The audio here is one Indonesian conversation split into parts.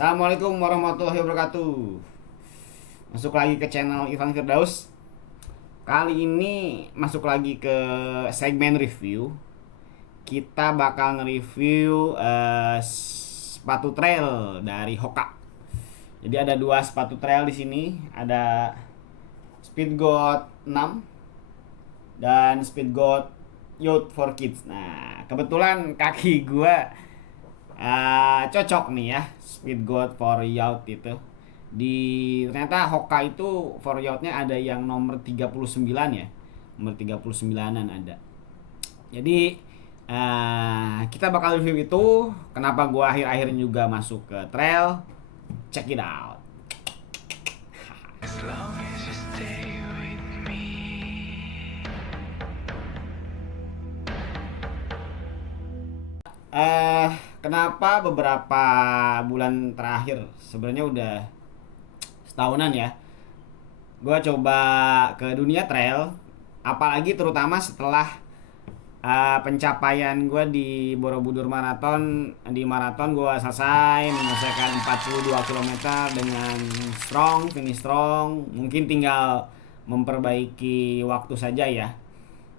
Assalamualaikum warahmatullahi wabarakatuh. Masuk lagi ke channel Ivan Firdaus. Kali ini masuk lagi ke segmen review. Kita bakal nge-review sepatu trail dari Hoka. Jadi ada dua sepatu trail di sini. Ada Speedgoat 6 dan Speedgoat Youth for Kids. Nah, kebetulan kaki gua cocok nih ya, Speedgoat for Youth itu. Ternyata Hoka itu for Youth-nya ada yang nomor 39 ya. Nomor 39-an ada. Jadi kita bakal review itu. Kenapa gua akhir-akhir ini juga masuk ke trail? Check it out. As long as you stay with me. Kenapa beberapa bulan terakhir, sebenarnya udah setahunan ya, gue coba ke dunia trail, apalagi terutama setelah pencapaian gue di Borobudur Marathon. Di maraton gue selesai menyelesaikan 42 km dengan finish strong. Mungkin tinggal memperbaiki waktu saja ya.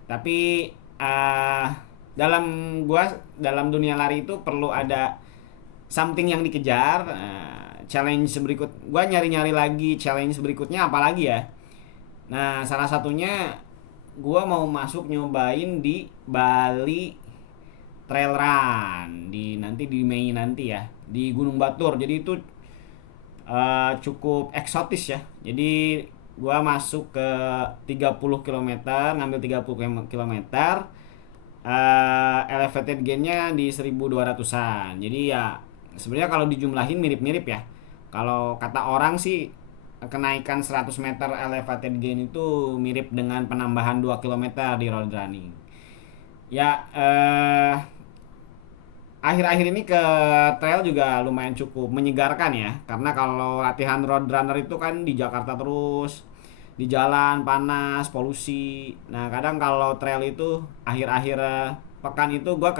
Tapi dalam dunia lari itu perlu ada something yang dikejar. Challenge berikut, gue nyari lagi challenge berikutnya apalagi ya. Nah, salah satunya gue mau masuk nyobain di Bali Trail Run nanti di Mei nanti ya, di Gunung Batur. Jadi itu cukup eksotis ya. Jadi gue masuk ke 30 km, ngambil 30 km. Elevated gainnya di 1200-an. Jadi ya sebenarnya kalau dijumlahin mirip-mirip ya. Kalau kata orang sih kenaikan 100 meter elevated gain itu mirip dengan penambahan 2 km di road running. Ya akhir-akhir ini ke trail juga lumayan cukup menyegarkan ya. Karena kalau latihan road runner itu kan di Jakarta terus, di jalan panas, polusi. Nah, kadang kalau trail itu akhir-akhir pekan itu gue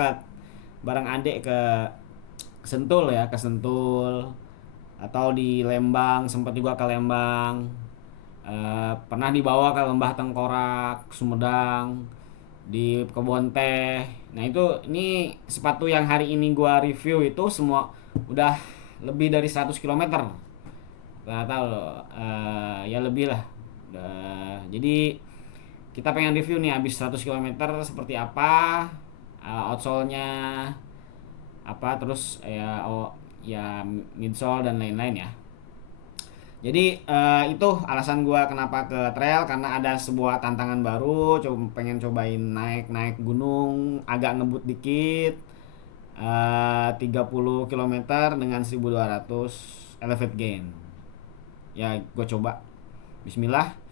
bareng adik ke Sentul ya, ke Sentul, atau di Lembang, sempat juga ke Lembang. Pernah dibawa ke Lembah Tengkorak, Sumedang, di kebun teh. Nah, ini sepatu yang hari ini gue review itu semua udah lebih dari 100 km. Gak tahu loh, ya lebih lah. Jadi kita pengen review nih habis 100 km seperti apa, outsole-nya apa, terus ya midsole dan lain-lain ya. Jadi itu alasan gue kenapa ke trail, karena ada sebuah tantangan baru. Pengen cobain naik gunung agak ngebut dikit, 30 km dengan 1200 elevate gain. Ya gue coba, bismillah.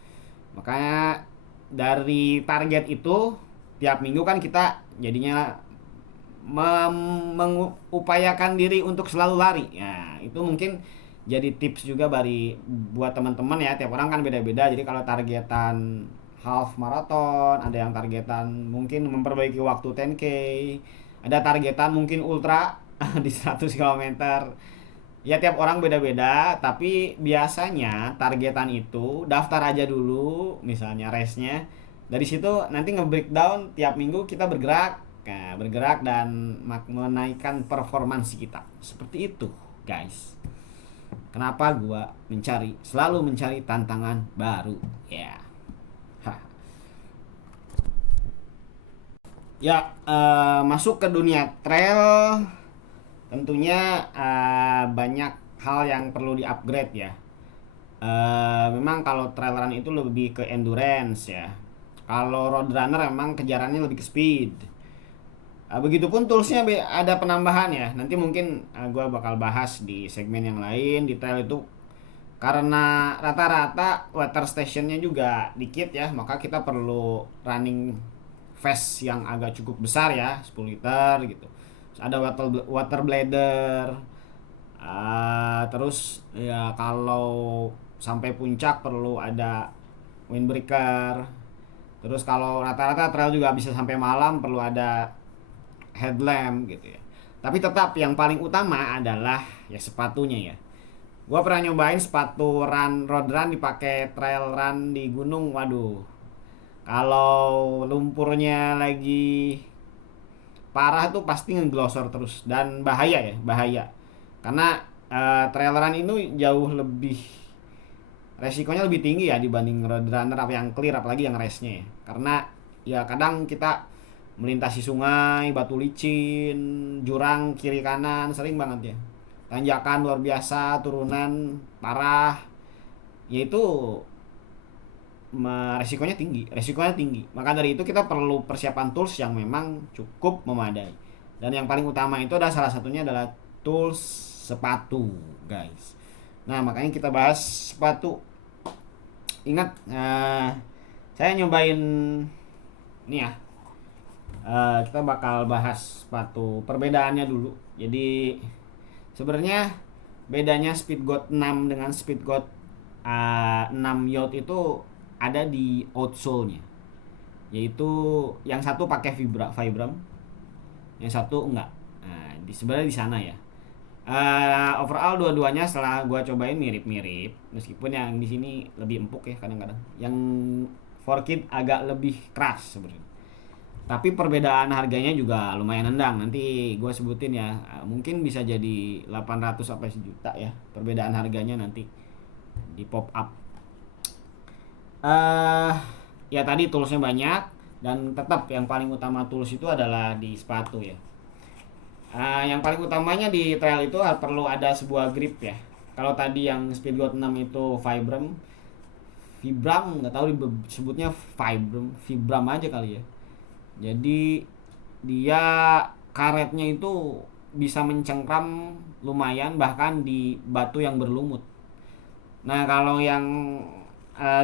Makanya dari target itu tiap minggu kan kita jadinya mengupayakan diri untuk selalu lari. Ya, itu mungkin jadi tips juga buat teman-teman ya. Tiap orang kan beda-beda. Jadi kalau targetan half marathon, ada yang targetan mungkin memperbaiki waktu 10K, ada targetan mungkin ultra di 100 km. Ya tiap orang beda-beda, tapi biasanya targetan itu daftar aja dulu, misalnya race-nya. Dari situ nanti nge-breakdown tiap minggu kita bergerak. Nah, bergerak dan menaikkan performansi kita. Seperti itu, guys. Kenapa gua selalu mencari tantangan baru. Ya. Ya, masuk ke dunia trail tentunya banyak hal yang perlu di-upgrade ya. Memang kalau trail run itu lebih ke endurance ya. Kalau road runner memang kejarannya lebih ke speed. Begitupun toolsnya ada penambahan ya. Nanti mungkin gue bakal bahas di segmen yang lain. Di trail itu karena rata-rata water stationnya juga dikit ya, maka kita perlu running vest yang agak cukup besar ya, 10 liter gitu. Terus ada water bladder. Terus ya kalau sampai puncak perlu ada windbreaker. Terus kalau rata-rata trail juga bisa sampai malam perlu ada headlamp gitu ya. Tapi tetap yang paling utama adalah ya sepatunya ya. Gua pernah nyobain sepatu road run dipakai trail run di gunung. Waduh, kalau lumpurnya lagi parah tuh pasti ngeglosor terus dan bahaya ya, bahaya. Karena trail run ini jauh lebih resikonya lebih tinggi ya dibanding road runner apa yang clear, apalagi yang race-nya ya. Karena ya kadang kita melintasi sungai, batu licin, jurang kiri kanan sering banget ya. Tanjakan luar biasa, turunan parah. Yaitu resikonya tinggi. Maka dari itu kita perlu persiapan tools yang memang cukup memadai. Dan yang paling utama itu adalah salah satunya adalah tools sepatu, guys. Nah, makanya kita bahas sepatu. Ingat, saya nyobain nih ya. Kita bakal bahas sepatu perbedaannya dulu. Jadi sebenarnya bedanya Speedgoat 6 dengan Speedgoat 6 Yacht itu ada di outsole-nya. Yaitu yang satu pakai Vibram, yang satu enggak. Nah, sebenarnya di sana ya. Overall dua-duanya setelah gua cobain mirip-mirip, meskipun yang di sini lebih empuk ya kadang-kadang. Yang 4Kid agak lebih keras sebenarnya. Tapi perbedaan harganya juga lumayan nendang. Nanti gue sebutin ya. Mungkin bisa jadi 800 sampai sejuta ya. Perbedaan harganya nanti di pop up. Ya tadi toolsnya banyak. Dan tetap yang paling utama tools itu adalah di sepatu ya. Yang paling utamanya di trail itu perlu ada sebuah grip ya. Kalau tadi yang Speedgoat 6 itu Vibram nggak tahu disebutnya Vibram aja kali ya. Jadi dia karetnya itu bisa mencengkram lumayan bahkan di batu yang berlumut. Nah kalau yang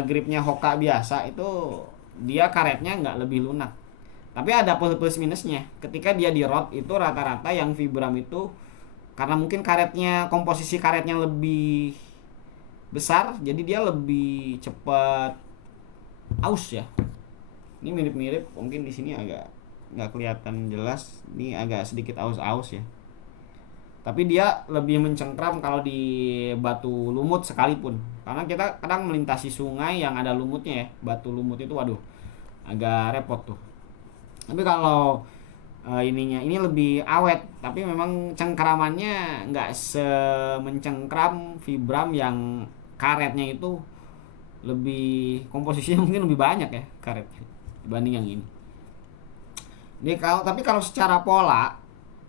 gripnya Hoka biasa itu dia karetnya nggak lebih lunak. Tapi ada plus minusnya. Ketika dia di road itu rata-rata yang Vibram itu karena mungkin komposisi karetnya lebih besar, jadi dia lebih cepat aus ya. Ini mirip-mirip, mungkin di sini agak nggak kelihatan jelas. Ini agak sedikit aus-aus ya. Tapi dia lebih mencengkram kalau di batu lumut sekalipun. Karena kita kadang melintasi sungai yang ada lumutnya ya. Batu lumut itu waduh agak repot tuh. Tapi kalau ini lebih awet, tapi memang cengkramannya nggak semencengkram Vibram yang karetnya itu lebih komposisinya mungkin lebih banyak ya karetnya dibanding yang ini. Tapi kalau secara pola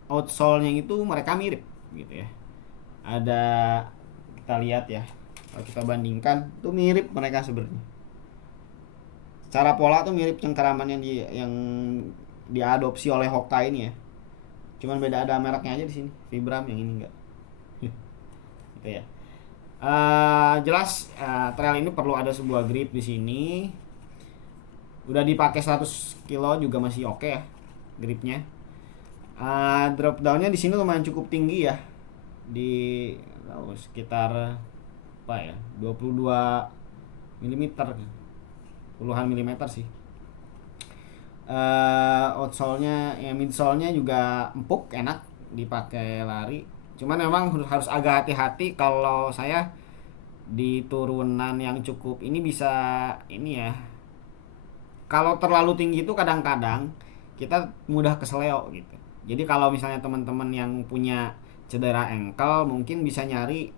outsole-nya itu mereka mirip gitu ya. Ada kita lihat ya. Kalau kita bandingkan tuh mirip mereka sebenarnya. Secara pola tuh mirip cengkraman yang diadopsi oleh Hoka ini ya. Cuman beda ada mereknya aja di sini. Vibram yang ini enggak. Gitu ya. Jelas trail ini perlu ada sebuah grip di sini. Udah dipakai 100 kilo juga masih oke ya gripnya. Drop downnya di sini lumayan cukup tinggi ya, di sekitar apa ya 22 mm, puluhan milimeter sih. Outsole-nya ya, midsole-nya juga empuk, enak dipakai lari. Cuman memang harus agak hati-hati. Kalau saya di turunan yang cukup ini bisa ini ya, kalau terlalu tinggi itu kadang-kadang kita mudah keseleo gitu. Jadi kalau misalnya teman-teman yang punya cedera ankle mungkin bisa nyari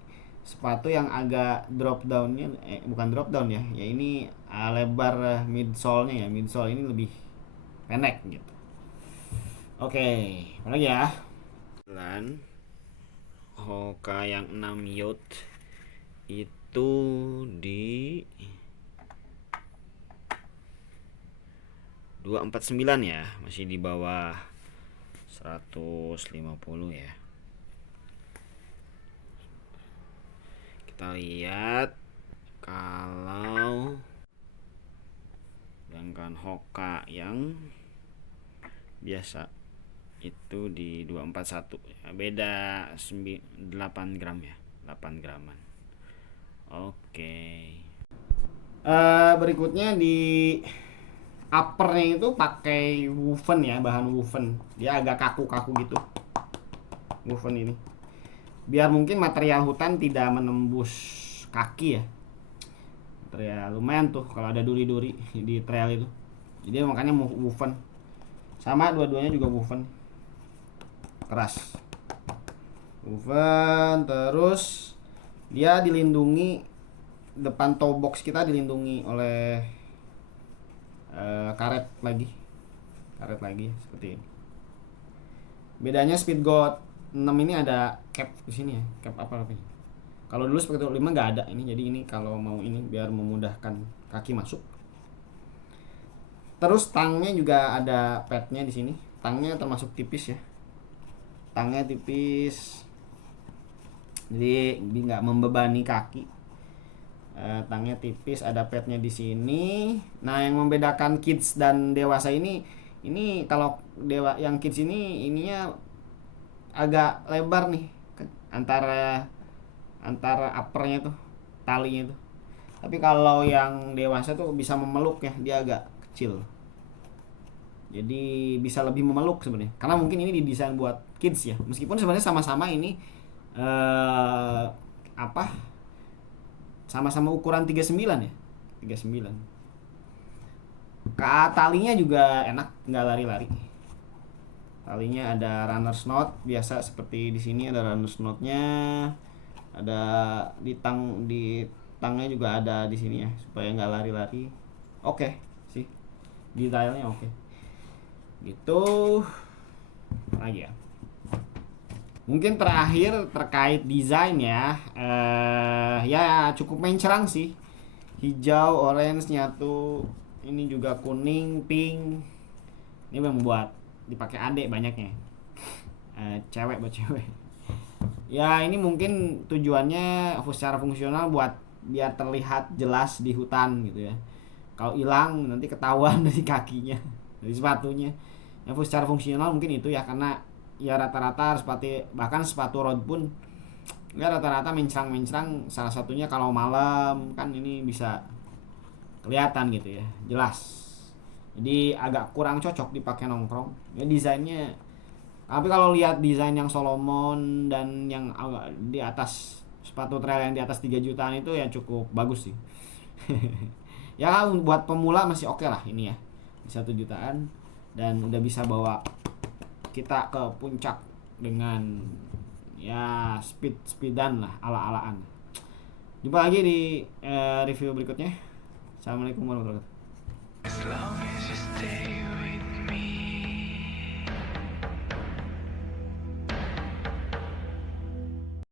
sepatu yang agak drop downnya, bukan drop down ya, ya ini lebar midsole-nya ya. Midsole ini lebih pendek gitu. Oke, apa lagi ya? Hoka yang 6 Yacht itu di 249 ya, masih di bawah 150 ya. Kita lihat kalau sedangkan Hoka yang biasa itu di 241 ya, beda 8 gram ya, 8 graman. Oke. Berikutnya di uppernya itu pakai woven ya, bahan woven. Dia agak kaku-kaku gitu. woven ini. Biar mungkin material hutan tidak menembus kaki ya. Material lumayan tuh kalau ada duri-duri di trail itu. Jadi makanya mau woven. Sama dua-duanya juga woven. Keras. Woven terus dia dilindungi, depan toe box kita dilindungi oleh karet lagi seperti ini. Bedanya Speedgoat 6 ini ada cap di sini ya, cap apa namanya. Kalau dulu Speedgoat 5 nggak ada ini, jadi ini kalau mau ini biar memudahkan kaki masuk. Terus tangnya juga ada padnya di sini. Tangnya termasuk tipis ya. Tangnya tipis, jadi nggak membebani kaki. Tangnya tipis, ada padnya di sini. Nah, yang membedakan kids dan dewasa ini kalau yang kids ininya agak lebar nih antara uppernya tuh, talinya tuh. Tapi kalau yang dewasa tuh bisa memeluk ya, dia agak kecil. Jadi bisa lebih memeluk sebenarnya. Karena mungkin ini didesain buat kids ya. Meskipun sebenarnya sama-sama ini sama-sama ukuran 39 ya. 39. Talinya juga enak, nggak lari-lari. Talinya ada runner's knot biasa seperti di sini, ada runner's knotnya. Ada di tangnya juga ada di sini ya, supaya nggak lari-lari. Oke sih. Detailnya oke. Gitu. Lagi ya. Mungkin terakhir terkait desain ya, ya cukup mencerang sih. Hijau, orange nyatu, ini juga kuning, pink. Ini membuat dipakai adik banyaknya. Cewek buat cewek. Ya ini mungkin tujuannya secara fungsional buat biar terlihat jelas di hutan gitu ya. Kalau hilang nanti ketahuan dari kakinya, dari sepatunya. Yang secara fungsional mungkin itu ya, karena ya rata-rata bahkan sepatu road pun ya rata-rata mencrang, salah satunya kalau malam kan ini bisa kelihatan gitu ya, jelas. Jadi agak kurang cocok dipakai nongkrong ya desainnya. Tapi kalau lihat desain yang Solomon dan yang di atas, sepatu trail yang di atas 3 jutaan itu ya cukup bagus sih. Ya buat pemula masih oke lah ini ya, di 1 jutaan dan udah bisa bawa kita ke puncak dengan ya speedan lah, ala-alaan. Jumpa lagi di review berikutnya. Assalamualaikum warahmatullahi wabarakatuh.